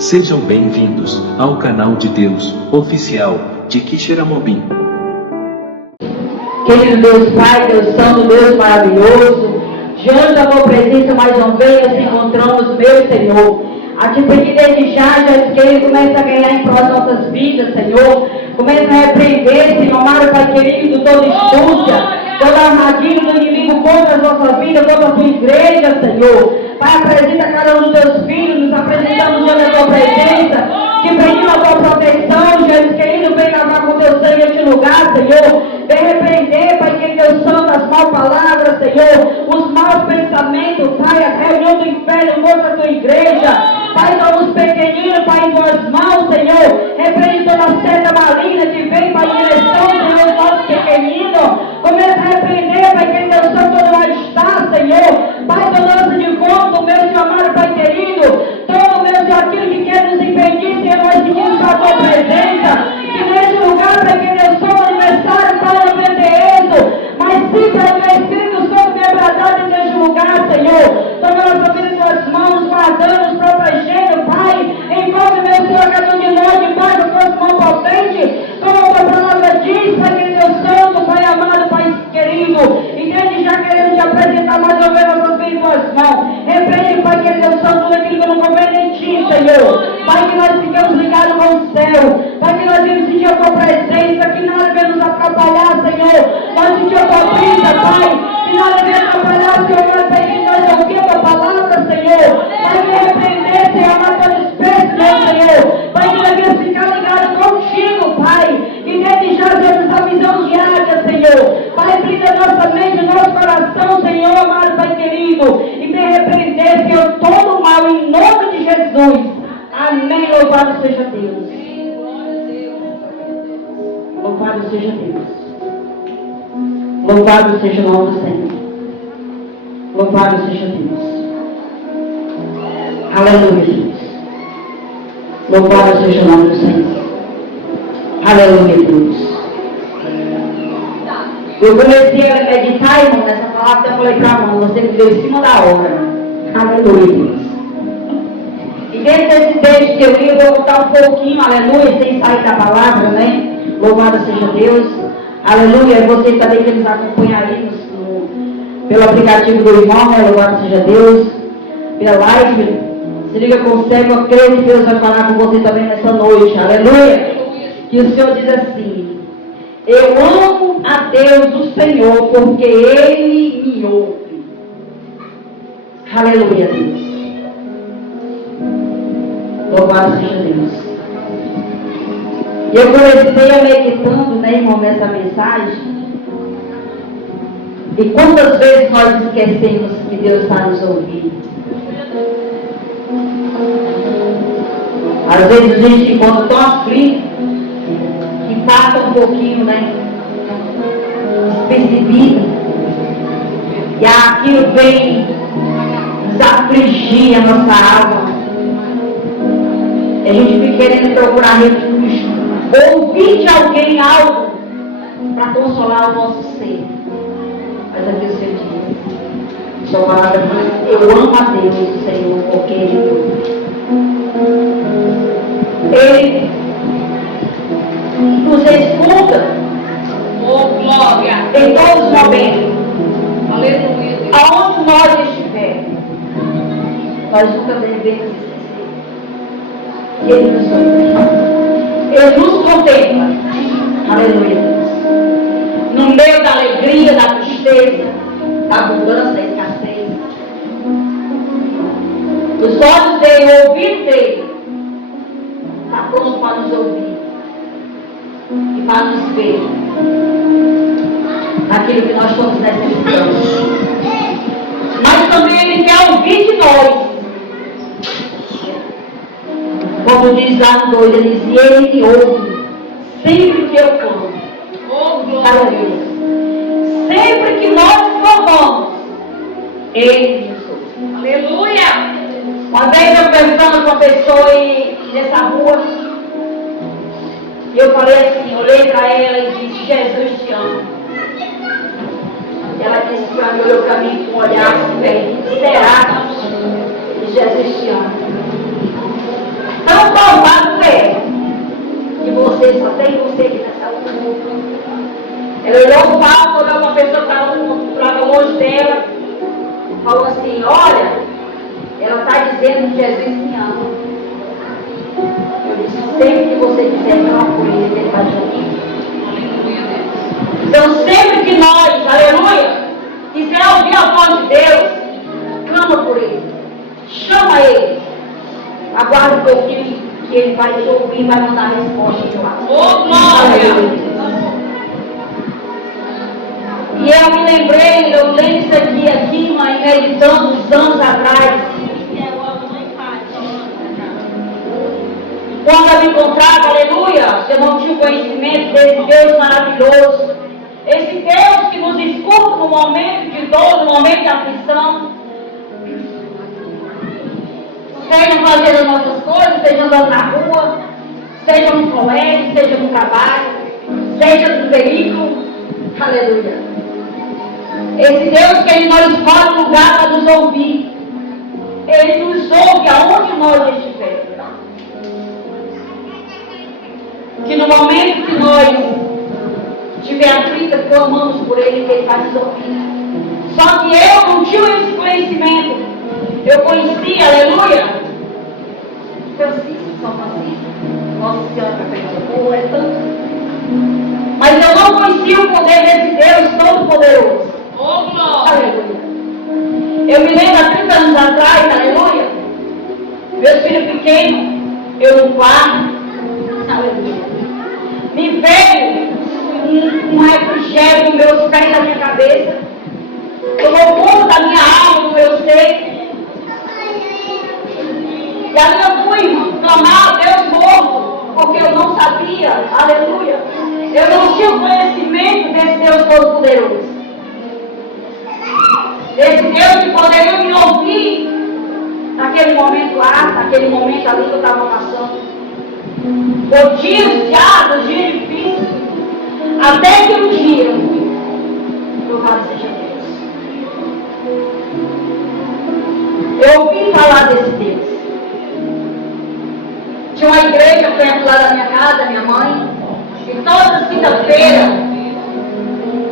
Sejam bem-vindos ao canal de Deus oficial de Quixeramobim. Querido Deus Pai, Deus Santo, Deus maravilhoso, diante da tua presença mais uma vez nos encontramos, meu Senhor. A te pedir desde já, que Ele comece a ganhar em prol das nossas vidas, Senhor. Comece a repreender, Senhor amado Pai querido, toda astúcia, toda armadilha do inimigo contra a nossa vida, contra a tua igreja, Senhor. Pai, apresenta cada um dos teus filhos, nos apresentamos diante da tua presença, te pedimos a tua proteção, Jesus querido, vem lavar com teu sangue este lugar, Senhor. Vem repreender, Pai, que Deus Santo, as mal palavras, Senhor, os maus pensamentos, Pai, a reunião do inferno contra a tua igreja. Pai, somos pequeninos, Pai, em tuas mãos, Senhor. Repreende toda a seta maligna que vem, Pai, em direção, Senhor, os nossos pequeninos. Começa a repreender, Pai, que Deus Santo, onde vai estar, Senhor. Pai, tornando de conta, meu Senhor amado, Pai querido. Todo, meu Senhor, aquilo que quer nos impedir, Senhor, nós pedimos para a tua presença. Que neste lugar, Pai, que Deus Santo, aniversário, Pai, não pretendo. Mas sim, Pai, que o Espírito Santo me agradado neste lugar, Senhor. Toma nossa vida em tuas mãos, guardando, nos protegendo, Pai. Envolve, meu Senhor, cada um de nós, Pai, com tuas mãos potentes. Como a tua palavra diz, Pai, que Deus Santo, Pai amado, Pai querido. E desde já querendo te apresentar mais uma vez nossas vidas em tuas mãos. Repreende, Pai, que Deus Santo, tudo aquilo que não convém em ti, Senhor. Pai, que nós ficamos ligados com o céu. Pai, que nós vamos sentir a tua presença, que nada venha nos atrapalhar, Senhor. Nós sentir a tua brisa, Pai. Que nada venha atrapalhar, Senhor, Pai, que nós ouvimos a tua palavra, Senhor. Pai, que repreender, Senhor, amado, pelo Espírito, meu Senhor. Pai, que nós venhamos ficar ligados contigo, Pai. E desde já, Jesus, a visão diária, Senhor. Pai, brinda nossa mente, nosso coração, Senhor, amado, Pai querido. E vem repreender, Senhor, todo o mal, em nome de Jesus. Amém. Louvado seja Deus. Louvado seja Deus. Louvado seja o nome do Senhor. Louvado seja Deus. Aleluia, Jesus. Louvado seja o nome do Senhor. Aleluia, Deus. Eu comecei a meditar, irmão, nessa palavra, eu falei para a mão, você me deu em cima da hora. Aleluia, Deus. E dentro desse texto que eu li, eu vou contar um pouquinho, aleluia, sem sair da palavra, né? Louvado seja Deus. Aleluia. Você também que nos acompanha aí pelo aplicativo do irmão, né? Louvado seja Deus. Pela live. Se liga com o cego, eu creio que Deus vai falar com você também nessa noite. Aleluia. Que o Senhor diz assim: eu amo a Deus do Senhor, porque Ele me ouve. Aleluia, Deus. Louvado seja Deus. E eu comecei a meditando, né, irmão, nessa mensagem. E quantas vezes nós esquecemos que Deus está nos ouvindo? Às vezes a gente encontra tão aflito que passa um pouquinho, né, despercebido. E aquilo vem desafligir a nossa alma. E a gente fica querendo procurar refúgio. Ouvir de alguém algo para consolar o nosso ser. Mas aqui o Senhor diz, sua palavra diz, eu amo a Deus, Senhor, porque Ele nos escuta. Oh, glória! Em todos os momentos. Aleluia! Aonde nós estivermos, nós nunca devemos esquecer que Ele nos ouve. Ele nos contempla. Aleluia, Deus. No meio da alegria, da tristeza, da abundância, da escassez. Os olhos dele, o ouvido dele, está pronto para nos ouvir e para nos ver naquilo que nós estamos necessitando. Mas também ele quer ouvir de nós. Como diz lá no 2, ele diz, ele me ouve sempre que eu clamo. Oh, Aleluia. Sempre que nós clamamos, ele nos ouve. aleluia! Uma vez eu conversando com uma pessoa nessa rua, e eu falei assim, olhei para ela e disse, Jesus te ama. Ela disse para mim, olhou para mim com um olhar assim, será que Jesus te ama? Então não provar com ela que você só tem você aqui nessa luta. Ela olhou o palco, olhou uma pessoa que estava longe dela, falou assim, olha, ela está dizendo que Jesus me ama. Eu disse, sempre que você quiser falar por ele vai te ouvir. Então sempre que nós, aleluia, quiser ouvir a voz de Deus, clama por ele, chama ele, aguarde um pouquinho que ele vai te ouvir e vai mandar a resposta de lá. Oh, glória! E eu me lembrei, eu lembro isso aqui, mãe, meditando uns anos atrás. Quando eu me encontrava, aleluia, eu não tinha conhecimento desse Deus maravilhoso. Esse Deus que nos escuta no momento de dor, no momento de aflição. Seja fazendo as nossas coisas, seja andando na rua, seja no colégio, seja no trabalho, seja no veículo. Aleluia. Esse Deus que Ele não escolhe lugar para nos ouvir. Ele nos ouve aonde nós estivermos. Que no momento que nós estiver aflita, clamamos por Ele, que Ele vai nos ouvir. Só que eu não tinha esse conhecimento. Eu conhecia, aleluia, Francisco, São Francisco, Nossa Senhora Perpétua, é tanto. Mas eu não conhecia o poder desse Deus todo-poderoso. Oh, glória! Aleluia. Eu me lembro há 30 anos atrás, aleluia, meus filhos pequenos, eu no quarto, aleluia, me veio um refrigério nos meus pés, na minha cabeça, tomou conta da minha alma, do meu ser. E ali eu fui clamar a Deus morto, porque eu não sabia, aleluia, eu não tinha conhecimento desse Deus todo-poderoso. Desse Deus que poderia me ouvir naquele momento lá, naquele momento ali que eu estava passando. Por dias de árduos, dias difíceis, até que um dia, louvado seja Deus, eu ouvi falar desse Deus. Tinha uma igreja perto lá da minha casa, minha mãe, e toda quinta-feira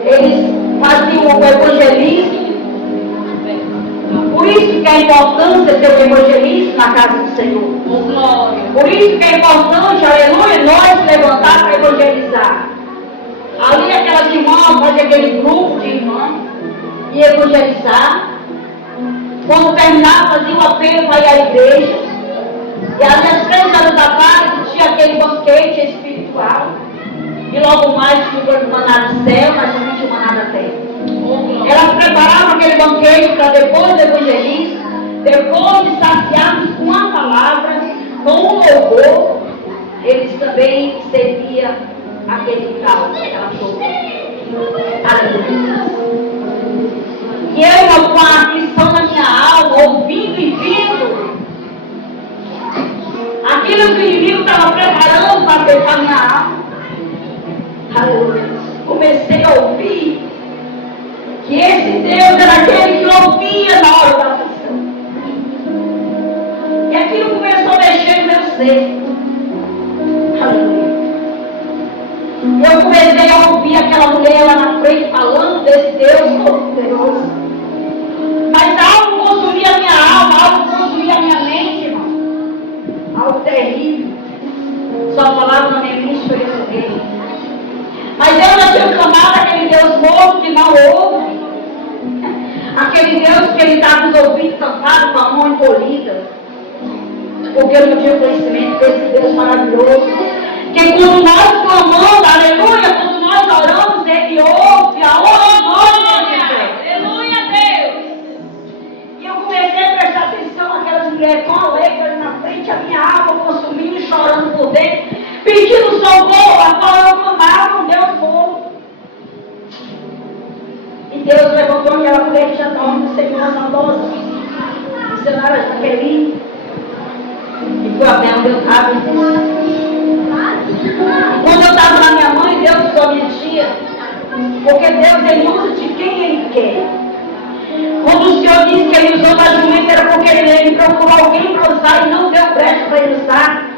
eles faziam o evangelismo. Por isso que é importante ter o evangelismo na casa do Senhor. Por isso que é importante, aleluia, nós levantar para evangelizar. Ali aquelas irmãs, fazer aquele grupo de irmãs e evangelizar. Quando terminava, fazia um apelo para ir à igreja. E ali às 3 horas da tarde tinha aquele banquete espiritual. E logo mais tinha o maná do céu, mas também tinha o maná da terra. Elas preparavam aquele banquete para depois do evangelismo, depois de saciarmos com a palavra, com o louvor, eles também serviam aquele caldo, aquela sopa. Aleluia. E eu, com a aflição na minha alma, ouvindo e vendo aquilo que o inimigo estava preparando para deixar minha alma. Aleluia. Comecei a ouvir que esse Deus era aquele que ouvia na hora da aflição. E aquilo começou a mexer no meu ser. Aleluia. E eu comecei a ouvir aquela mulher lá na frente falando desse Deus todo-poderoso. Mas algo consumia a minha alma, algo consumia a minha mente, irmão. Algo terrível. Só falava na minha mente para eu morrer. Mas eu não tinha clamado aquele Deus morto que não ouve. Aquele Deus que ele está com os ouvidos tampados, com a mão encolhida. Porque eu não tinha conhecimento desse Deus maravilhoso. Que quando nós clamamos, aleluia, quando nós oramos, ele ouve aonde nós estivermos. Aleluia, Deus! E eu comecei a prestar atenção naquelas mulheres tão alegres na frente, a minha alma consumindo, chorando por dentro, pedindo socorro, a qual eu clamava, Deus morto. E Deus levantou aquela mulher que já estava no Senhor, saudosa, missionária Jaqueline, e foi até onde eu estava. E quando eu estava na minha mãe, Deus usou minha tia, porque Deus ele usa de quem ele quer. Quando o Senhor disse que ele usou da jumenta, era porque ele procurou alguém para usar e não deu brecha para ele usar.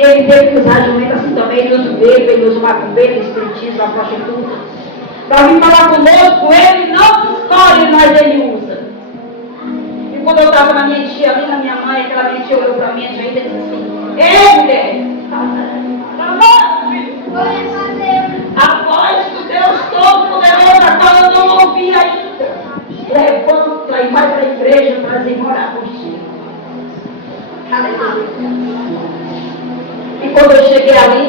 ele teve que usar jumento assim também, ele usa o bebo, ele usa o macumbeiro, o espiritismo, a prostituta. Para vir falar conosco, ele não escolhe, mas ele usa. E quando eu estava na minha tia, ali na minha mãe, aquela minha tia olhou para mim e ainda disse assim: ei, mulher, a voz do Deus Todo-Poderoso, a qual eu não ouvi ainda, levanta e vai para a igreja para morar contigo. Aleluia. E quando eu cheguei ali,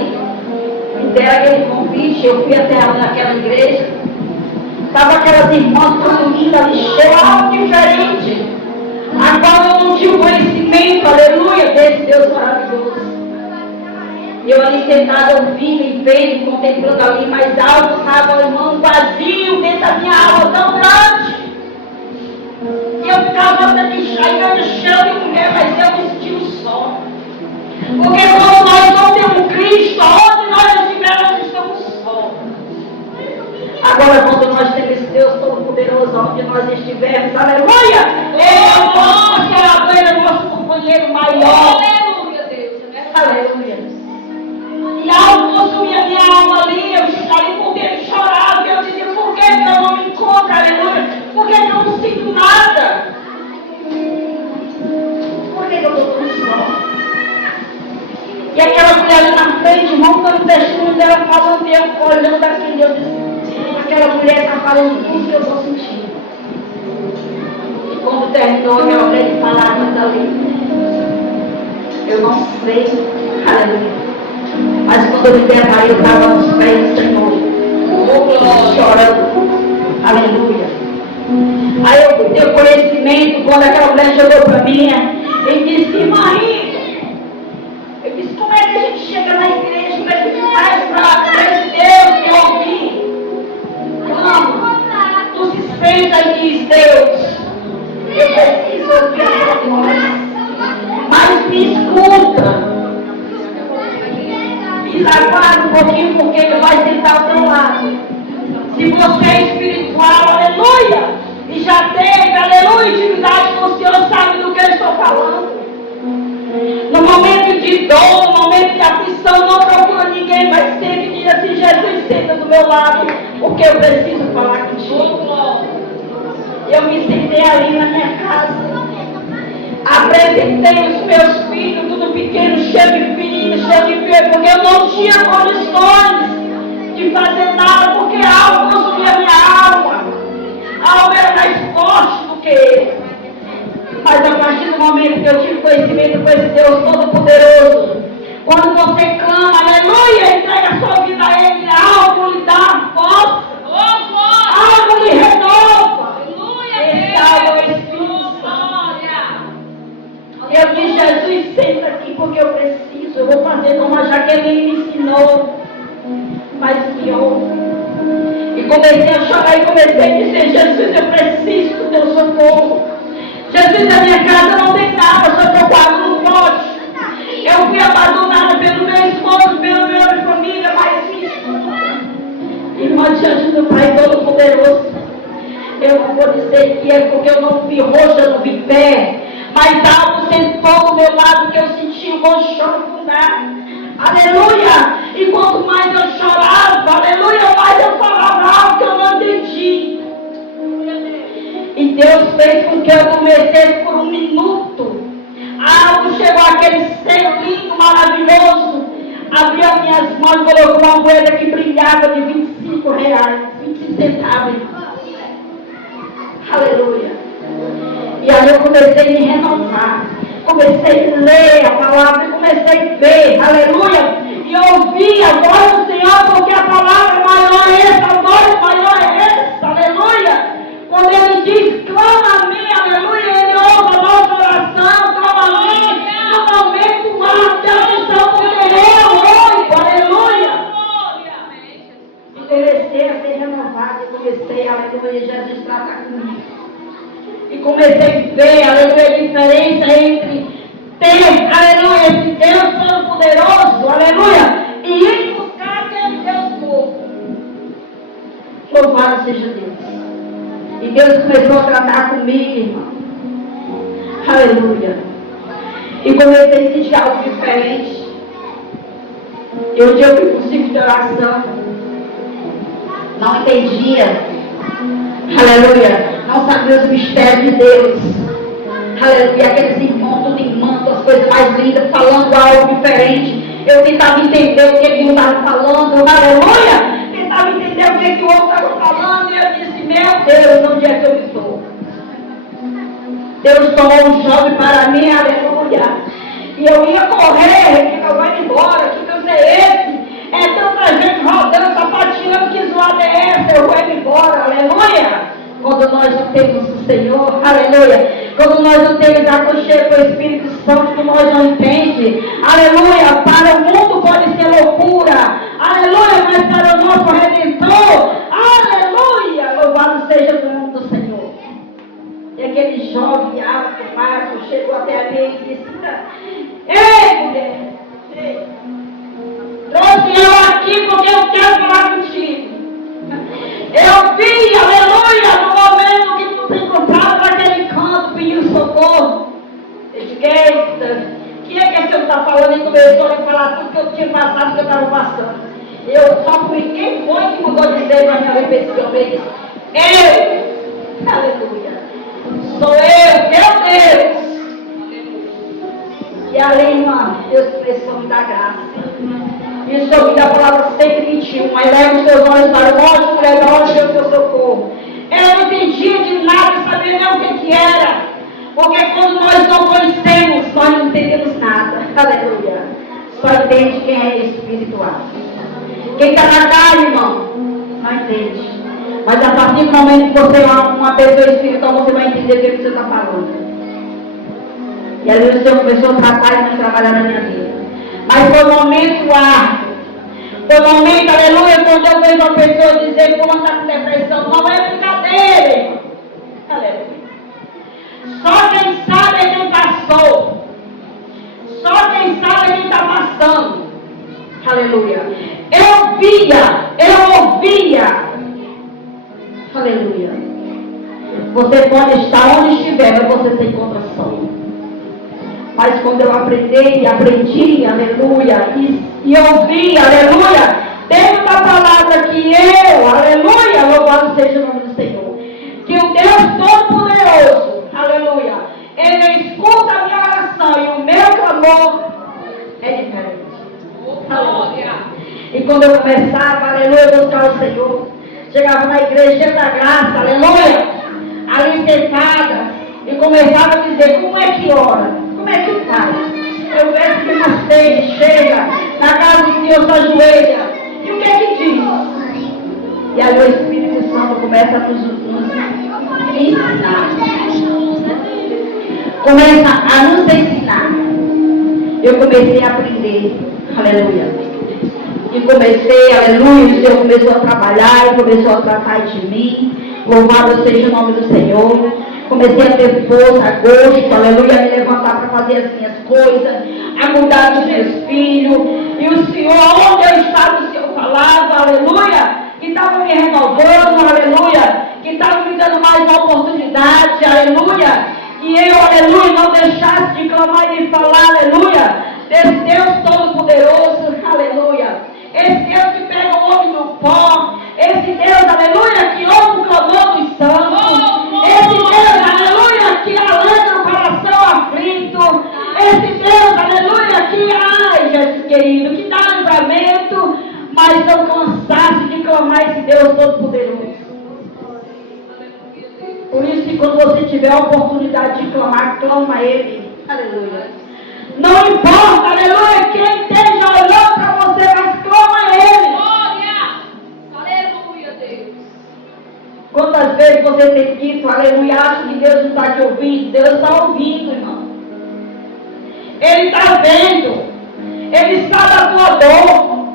me deram aquele convite, eu fui até naquela igreja, estava aquelas irmãs tão lindas ali, cheias, algo diferente, a qual eu não tinha o conhecimento, aleluia, desse Deus maravilhoso. E eu ali sentada, ouvindo e vendo, contemplando ali, mas algo estava, irmão, vazio dentro da minha alma, tão grande. E eu ficava daqui cheio de mulher, mas eu me sentia só. Porque quando nós não temos Cristo, aonde nós estivermos, estamos só. Agora, quando nós temos esse Deus Todo-Poderoso, onde nós estivermos, aleluia! Eu posso ser a beira, nosso companheiro maior. Aleluia, Deus. Aleluia. E ao consumir a minha alma ali, eu ali com Deus chorava, e eu dizia: por que eu não me encontro, aleluia? Por que eu não sinto nada? Por que eu estou tão só? E aquela mulher ali na frente, irmão, dando testemunho dela, falando, e eu olhando aquilo, eu disse: aquela mulher está falando tudo que eu estou sentindo. E quando terminou aquela mulher de falar, mas ali, eu não sei, aleluia. Mas quando eu me deparei, eu estava nos pés do Senhor, chorando, aleluia. Aí eu fui ter conhecimento, quando aquela mulher chegou para mim e disse: mãe, eu disse: como é que a gente chega na igreja, como é que a gente faz para esse Deus que ouvir? Não, tu se senta e diz: Deus, eu preciso ouvir a tua voz, mas me escuta. E aguarda um pouquinho, porque ele vai sentar ao teu lado. Se você é espiritual, aleluia, e já teve, aleluia, intimidade com o Senhor, sabe do que eu estou falando. No momento de dor, no momento de aflição, não procura ninguém, mas sempre diz assim: Jesus, senta do meu lado, porque eu preciso falar contigo. Eu me sentei ali na minha casa. Apresentei os meus filhos, tudo pequeno, cheio de feridas, cheio de febre, porque eu não tinha condições de fazer nada, porque algo consumia minha alma. Algo era mais forte do que eu. Mas a partir do momento que eu tive conhecimento com esse Deus Todo-Poderoso, quando você clama, aleluia, entrega a sua vida a Ele, algo lhe dá força, algo lhe renova. Esse algo é Espírito Santo. Eu disse: Jesus, senta aqui porque eu preciso. Eu vou fazer como a Jaqueline me ensinou, mas pior. E comecei a chorar e comecei a dizer: Jesus, eu preciso do teu socorro. Jesus, na minha casa não tem nada, eu só estou quase no pote. Eu fui abandonada pelo meu esposo, pelo meu família, mas me escuta. Irmã, diante do Pai Todo-Poderoso, eu não vou dizer que é porque eu não vi rosto, eu não vi pé, mas algo sentou do meu lado que eu senti um bom choro fundar. Aleluia! E quanto mais eu chorava, aleluia, mais eu falava algo que eu não entendi. E Deus fez com que eu adormecesse por um minuto. Algo chegou, aquele ser lindo, maravilhoso, abriu as minhas mãos e colocou uma moeda que brilhava de 25 reais, 25 centavos. Aleluia! E aí eu comecei a me renovar, comecei a ler a palavra, comecei a ver, aleluia, e ouvir a voz do Senhor, porque a palavra maior é essa, a voz maior é essa, aleluia. Quando Ele diz: clama a mim, aleluia, Ele ouve a nossa oração, clama a mim, no momento mais de atenção, porque eu ouvo, aleluia. E comecei a ser renovado, e comecei, aleluia, Jesus trata comigo. E comecei a ver, aleluia, a diferença entre ter, aleluia, esse Deus Todo-Poderoso, aleluia, e ir buscar aquele Deus novo. Louvado seja Deus. E Deus começou a tratar comigo, irmão. Aleluia. E comecei a sentir algo diferente. E um dia eu fui para um ciclo de oração. Não entendia. Aleluia. Não sabia os mistérios de Deus. Aleluia. Aqueles irmãos, tudo em manto, as coisas mais lindas, falando algo diferente. Eu tentava entender o que um estava falando. Aleluia. Tentava entender o que o outro estava falando. E eu disse, meu Deus, onde é que eu estou? Deus tomou um jovem para mim, aleluia. E eu ia correr, que eu vou embora, que Deus é esse? É tanta gente rodando, sapateando, que zoada é essa? Eu vou embora, aleluia. Quando nós não temos o Senhor, aleluia. Quando nós não temos aconchego com o Espírito Santo, que nós não entendemos, aleluia. Para o mundo pode ser loucura, aleluia, mas para o nosso Redentor, aleluia. Louvado seja o nome do Senhor. E aquele jovem alto, magro, chegou até a mim e disse, ei, mulher, ei, trouxe eu aqui porque eu quero falar contigo. Eu vi, aleluia, no momento que tu te encontrava naquele canto, pedindo socorro. Eu disse, eita, o que é que o senhor está falando? E começou a falar tudo que eu tinha passado, que eu estava passando. Eu só fui, quem foi que mandou dizer para minha vez esse homem? Eu, aleluia, sou eu, meu Deus. E ali, irmã, Deus começou a me dar graça. Isso eu vi da palavra 121. Eleva os teus olhos para o monte, mulher, da onde veio o teu socorro. Eu não entendia de nada, não sabia nem o que era. Porque quando nós não conhecemos, nós não entendemos nada. Aleluia. Só entende quem é espiritual. Quem está na carne, irmão, não entende. Mas a partir do momento que você é uma pessoa espiritual, você vai entender o que você está falando. E ali o Senhor começou a tratar e a trabalhar na minha vida. Mas foi um momento árduo. Foi um momento, aleluia, quando eu vejo uma pessoa dizer que ela está com depressão. Não é brincadeira, irmão. Aleluia. Só quem sabe é quem passou. Só quem sabe é quem está passando. Aleluia. Eu ouvia. Aleluia. Você pode estar onde estiver, mas você se encontra só. Mas quando eu aprendi, aleluia, e ouvi, aleluia, dentro da palavra que eu, aleluia, louvado seja o nome do Senhor, que o Deus Todo-Poderoso, aleluia, Ele escuta a minha oração e o meu clamor é diferente. Aleluia. E quando eu começava, aleluia, a buscar o Senhor, chegava na igreja da graça, aleluia, ali sentada, e começava a dizer, como é que ora? Como é que faz? Eu peço que você chega na casa do Senhor, sua ajoelha. E o que é que diz? E aí o Espírito Santo começa a nos ensinar. Começa a nos ensinar. Eu comecei a aprender. Aleluia. E comecei, aleluia, o Senhor começou a trabalhar e começou a tratar de mim. Louvado seja o nome do Senhor. Comecei a ter força, gosto, aleluia, a me levantar para fazer as minhas coisas, a cuidar dos meus filhos. E o Senhor, onde eu estava, o Senhor falava, aleluia, que estava me renovando, aleluia, que estava me dando mais uma oportunidade, aleluia. E eu, aleluia, não deixasse de clamar e de falar, aleluia, desse Deus Todo-Poderoso, aleluia. Esse Deus que pega o homem do pó, esse Deus, aleluia, que ouve o clamor dos santos. Esse Deus, aleluia, que alegra o coração aflito. Esse Deus, aleluia, que, ai, Jesus querido, que dá livramento, mas não cansasse de clamar esse Deus Todo-Poderoso. Por isso que quando você tiver a oportunidade de clamar, clama a Ele. Aleluia. Não importa, aleluia, quem esteja olhando para você, mas clama a Ele. Quantas vezes você tem dito, aleluia, acha que Deus não está te ouvindo? Deus está ouvindo, irmão. Ele está vendo. Ele sabe a tua dor.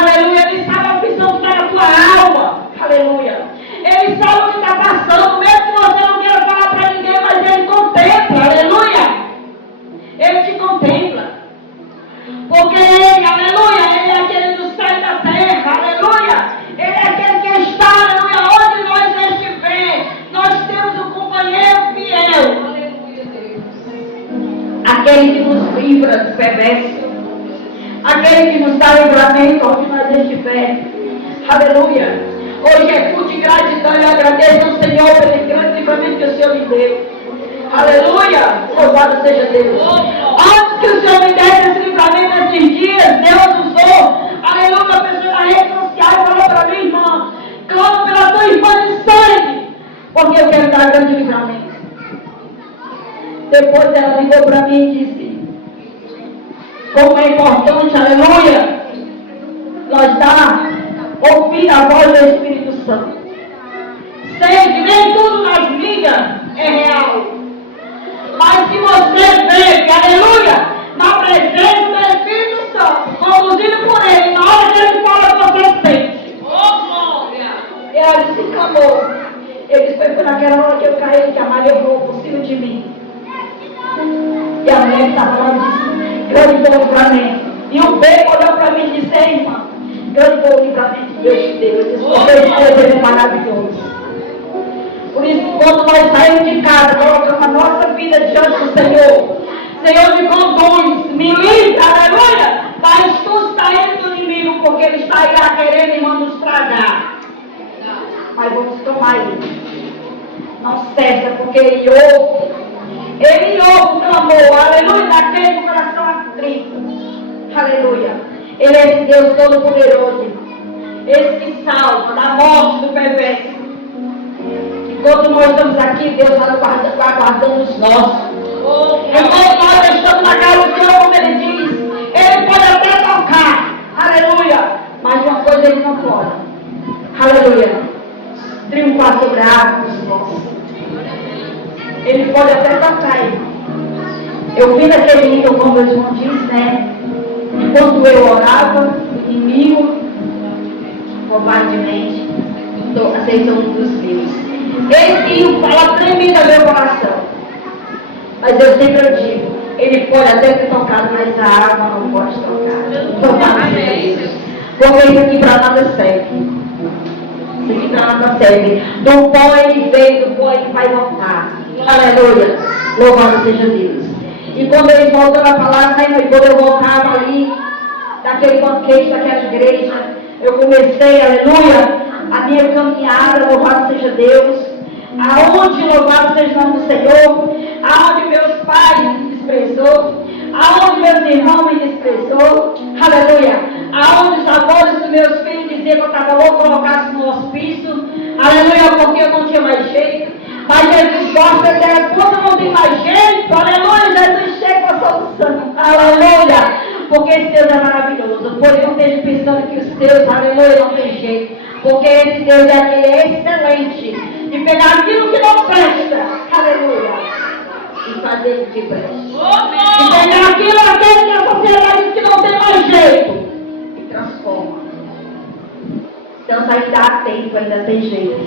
Aleluia. Ele sabe a aflição que está na tua alma. Aleluia. Ele sabe o que está passando. Mesmo que você não queira falar para ninguém, mas Ele contempla. Aleluia. Ele te contempla. Porque Ele, aleluia, Ele é aquele do céu e da terra. Aleluia. Ele é aquele que está, aleluia, onde nós estiver, nós temos um companheiro fiel. Aleluia, Deus. Aquele que nos livra do perverso. aquele que nos dá livramento onde nós estivermos. Aleluia. Hoje é culto de gratidão e eu agradeço ao Senhor pelo grande livramento que o Senhor me deu. Aleluia. Louvado seja Deus. Antes que o Senhor me desse esse livramento nesses dias, Deus usou, aleluia, uma pessoa na rede social e falou para mim, irmã, clama pela tua irmã de sangue, porque eu quero dar grande livramento. Depois ela ligou para mim e disse, como é importante, aleluia, nós dar, ouvir a voz do Espírito Santo. Sei que nem tudo nas mídias é real. Mas se você vê que, aleluia, na presença do Espírito Santo, conduzido por Ele, na hora que Ele fala, você sente. E ela disse, clamou. Eu disse, foi naquela hora que eu caí, que a Maria falou por cima de mim. E a mulher que estava lá disse, grande bom livramento. E o bem olhou para mim e disse, irmã, grande bom livramento que Deus te deu. Eu disse, você é maravilhoso. Por isso, quando nós saímos de casa, colocamos a nossa vida diante do Senhor. Senhor, me conduz, me livra, aleluia, da astúcia do inimigo, porque ele está aí lá querendo, irmão, nos tragar. Mas vamos tomar ele. Não cessa, porque ele ouve. Ele ouve o clamor, aleluia, daquele coração aflito. Aleluia. Ele é esse Deus todo-poderoso, esse que salva da morte do perverso. Enquanto nós estamos aqui, Deus está aguardando os nossos. Enquanto nós estamos na casa do Senhor, como Ele diz, Ele pode até tocar, aleluia, mas uma coisa Ele não pode, aleluia, triunfar sobre a água dos nossos. Ele pode até tocar, irmão. Eu vi naquele nível, como o irmão diz, né? Enquanto eu orava, o inimigo, covardemente, aceitou um dos meus. Ele fala tremenda meu coração. Mas eu sempre digo, ele pode até ter tocado, mas a água não pode tocar. Porque isso aqui para nada serve. Isso aqui para nada serve. Do pó ele veio, do pó ele vai voltar. Aleluia. Louvado seja Deus. E quando ele voltou na palavra, né, quando eu voltava ali, daquele banquete, daquela igreja, eu comecei, aleluia, a minha caminhada, louvado seja Deus. Aonde louvado seja o nome do Senhor, aonde meus pais me desprezou, aonde meus irmãos me desprezou, aleluia, aonde os avós dos meus filhos diziam que eu estava louco, colocasse no hospício, aleluia, porque eu não tinha mais jeito, mas Jesus gosta até quando não tem mais jeito, aleluia, Jesus chega com a solução, aleluia, porque esse Deus é maravilhoso, por isso eu esteja pensando que os teus, aleluia, não tem jeito, porque esse Deus é aquele excelente, de pegar aquilo que não presta, aleluia, e fazer o que presta. E pegar aquilo que a sociedade diz que não tem mais jeito, e transforma. Então ainda há tempo, ainda tem jeito.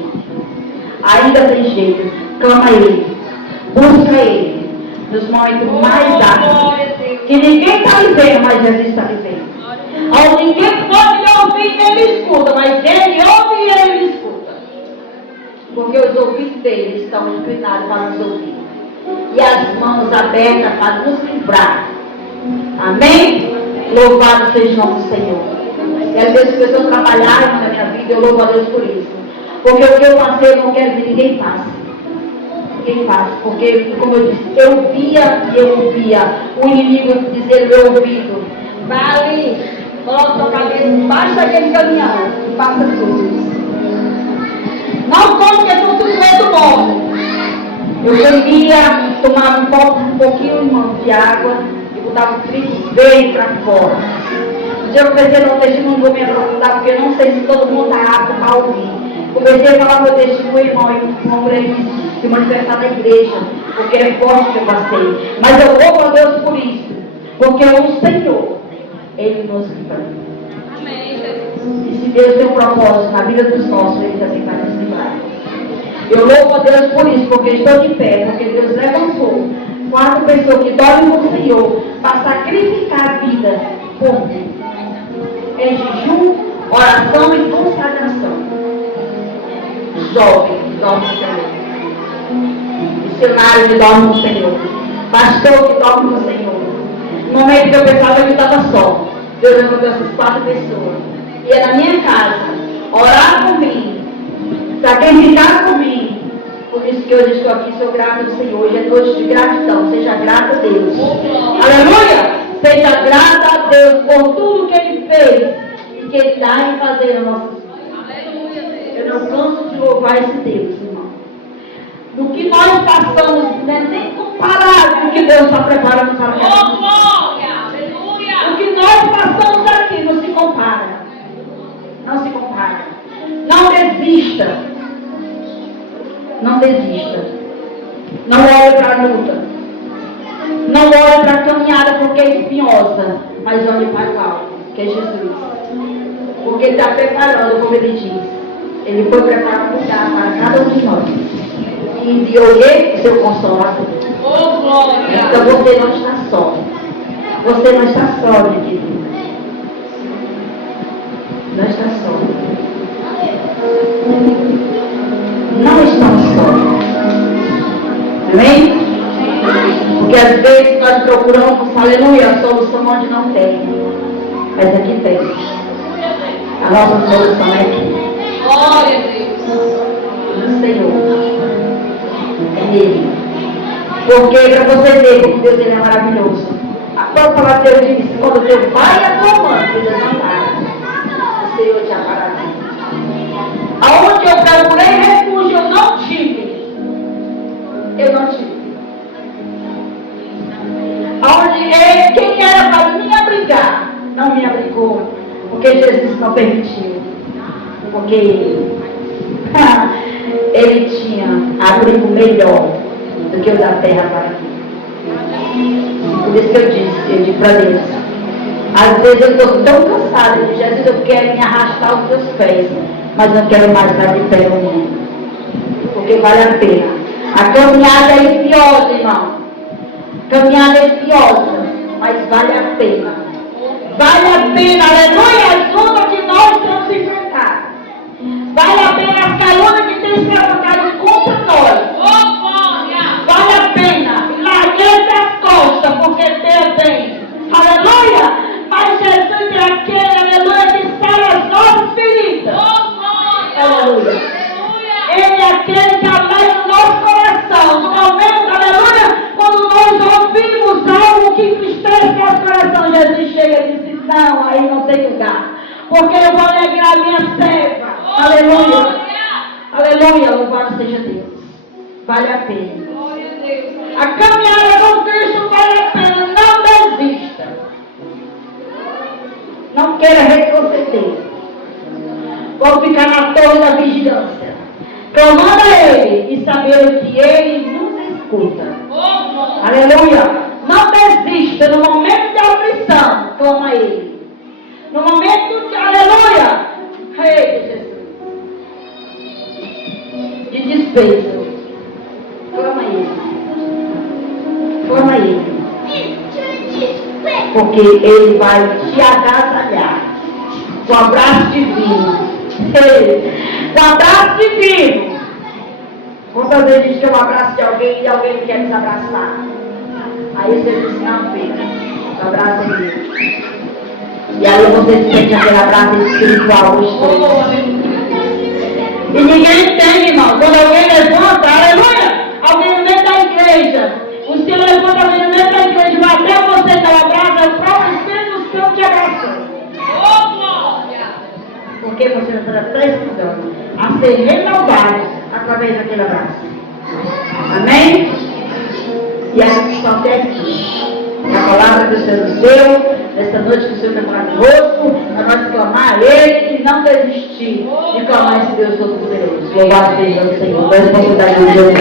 Ainda tem jeito. Clama Ele, busca Ele, nos momentos mais ácidos, que ninguém está vivendo, mas Jesus está vivendo. Onde ninguém pode ouvir, nem me escuta, mas Ele ouve e Ele me escuta. Porque os ouvidos dele estão inclinados para nos ouvir. E as mãos abertas para nos livrar. Amém? Louvado seja o nome do Senhor. E às vezes as pessoas trabalharam na minha vida, eu louvo a Deus por isso. Porque o que eu passei, eu não quero que ninguém passe. Ninguém passe. Porque, como eu disse, eu via e eu ouvia o inimigo dizer no meu ouvido, vai ali, coloca tua cabeça embaixo daquele caminhão e passa tudo. Não como que são tudo muito bom. Eu queria tomar um pouquinho de água e botar o trigo bem para fora. Um dia eu comecei a dar um testemunho, não vou me aprofundar, porque eu não sei se todo mundo está apto para ouvir. Comecei a falar meu testemunho, irmão, e uma mulher disse, se manifestar na igreja, porque é forte que eu passei. Mas eu louvo a Deus por isso, porque o Senhor, Ele nos livra. E se Deus tem um propósito na vida dos nossos, Ele também vai nos livrar. Eu louvo a Deus por isso, porque estou de pé, porque Deus levantou 4 pessoas que dormem com o Senhor para sacrificar a vida por mim. Em jejum, oração e consagração. Jovem, dorme no Senhor. Missionário que dorme no Senhor. Pastor que dorme no Senhor. No momento que eu pensava que eu estava só. Deus levantou essas 4 pessoas. Ia na minha casa, orar por mim, sacrificar por mim. Por isso que hoje estou aqui, sou grata ao Senhor. Hoje é noite de gratidão. Seja grata a Deus. Aleluia! Seja grata a Deus por tudo que Ele fez e que Ele está em fazer nas nossas vidas. Eu não canso de louvar esse Deus, irmão. No que nós passamos, não é nem comparado com o que Deus está preparando para nós. O que nós passamos aqui não se compara. Não se compara. Não desista. Não desista. Não olhe para a luta. Não olhe para a caminhada porque é espinhosa. Mas olhe para o alto, que é Jesus. Porque Ele está preparando, como Ele diz. Ele foi preparar um lugar para cada um de nós. E de olhar o seu consolador. Então você não está só. Você não está só, minha querida. Não está só. Não estamos só. Amém? Porque às vezes nós procuramos, aleluia, a solução onde não tem. Mas aqui tem. A nossa solução é aqui. Glória a Deus. No Senhor. É nele. Porque para você ver que Deus ele é maravilhoso. A própria palavra de Deus diz: quando teu pai e a tua mãe te desamparam, o Senhor te aparará. Aonde eu procurei refúgio, eu não tive. Eu não tive. Aonde quem era para me abrigar, não me abrigou. Porque Jesus não permitiu. Porque ele tinha abrigo melhor do que o da terra para mim. Por isso que eu digo para Deus. Às vezes eu estou tão cansada de Jesus, eu quero me arrastar os teus pés. Mas não quero mais estar de pé no mundo. Porque vale a pena. A caminhada é espinhosa, irmão. A caminhada é espinhosa, mas vale a pena. Vale a pena, aleluia, as lutas que nós temos enfrentado. Vale a pena as calúnias que tem se levantado contra nós. Vale a pena. Larguei as costas, porque Deus tem. Aleluia. Mas Jesus é aquele, aleluia, que sara as nossas feridas. Aleluia. Ele é aquele que alegra o nosso coração. No momento, aleluia, quando nós ouvimos algo que entristece nosso coração, Jesus chega e diz: não, aí não tem lugar. Porque eu vou alegrar a minha serva. Aleluia. Aleluia, louvado seja Deus. Vale a pena. A caminhada com Cristo vale a pena. Não desista. Não queira retroceder. Vou ficar na torre da vigilância, clamando a Ele e sabendo que Ele nos escuta. Aleluia. Não desista. No momento de aflição, clama a Ele. No momento de, aleluia, Rei Jesus, de despeito, clama a Ele. Clama a Ele. Porque Ele vai te agasalhar com o abraço divino. Com o abraço divino. Quantas vezes a gente quer um abraço de alguém e alguém quer nos abraçar? Aí você diz: não, filho, o abraço é meu. E aí você sente aquele abraço espiritual gostoso. E ninguém entende, irmão. Quando alguém levanta, aleluia, alguém no meio da igreja, o Senhor levanta alguém no meio da igreja, vai até você dar um abraço, é o próprio Espírito Santo te abraçando. Porque você está precisando a ser renovado através daquele abraço. Amém? E a gente só tem aqui a palavra que o Senhor nos deu, nessa noite que o Senhor tem conosco, para nós clamar a Ele e não desistir de clamar esse Deus Todo-Poderoso. Louvado seja o Senhor. Nós vamos dar a Deus.